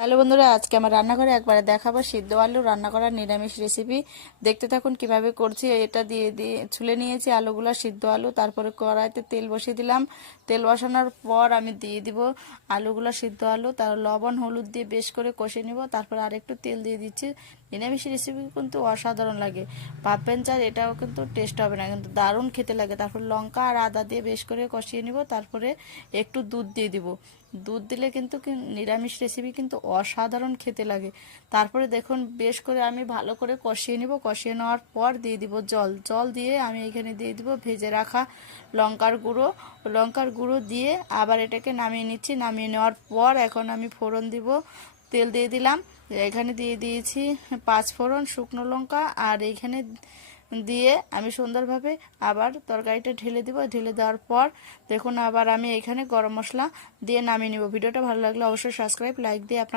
Hello বন্ধুরা, আজকে আমার রান্নাঘরে একবারে দেখাবো সিদ্ধ আলু রান্না করার নিরামিষ রেসিপি। দেখতে থাকুন কিভাবে করছি। এটা দিয়ে দিয়ে ছুলে নিয়েছি আলুগুলো, সিদ্ধ আলু। তারপরে কড়াইতে তেল বসিয়ে দিলাম। তেল বসানোর পর আমি দিয়ে দিব আলুগুলো, সিদ্ধ আলু। তার লবণ হলুদ দিয়ে বেশ করে কষে নিব। তারপর আরেকটু তেল দিয়ে দিচ্ছি। নিরামিষ রেসিপি কিন্তু অসাধারণ লাগে, ভাববেন চার এটাও কিন্তু টেস্ট হবে না, কিন্তু দারুণ খেতে লাগে। তারপর লঙ্কা আর আদা দিয়ে বেশ করে কষিয়ে নিব। তারপরে একটু দুধ দিয়ে দিব। দুধ দিলে কিন্তু নিরামিষ রেসিপি কিন্তু অসাধারণ খেতে লাগে। তারপরে দেখুন বেশ করে আমি ভালো করে কষিয়ে নিব। কষিয়ে নেওয়ার পর দিয়ে দিব জল। জল দিয়ে আমি এখানে দিয়ে দিব ভেজে রাখা লঙ্কার গুঁড়ো। লঙ্কার গুঁড়ো দিয়ে আবার এটাকে নামিয়ে নিচ্ছি। নামিয়ে নেওয়ার পর এখন আমি ফোড়ন দিব। তেল দিয়ে দিলাম। এখানে দিয়ে দিয়েছি 5 ফোড়ন, শুকনো লঙ্কা। আর এইখানে দিয়ে আমি সুন্দরভাবে আবার তরকারিটা ঢেলে দিব। ঢেলে দেওয়ার পর দেখুন আবার আমি এখানে গরম মশলা দিয়ে নামিয়ে নিব। ভিডিওটা ভালো লাগলে অবশ্যই সাবস্ক্রাইব, লাইক দিয়ে আপনার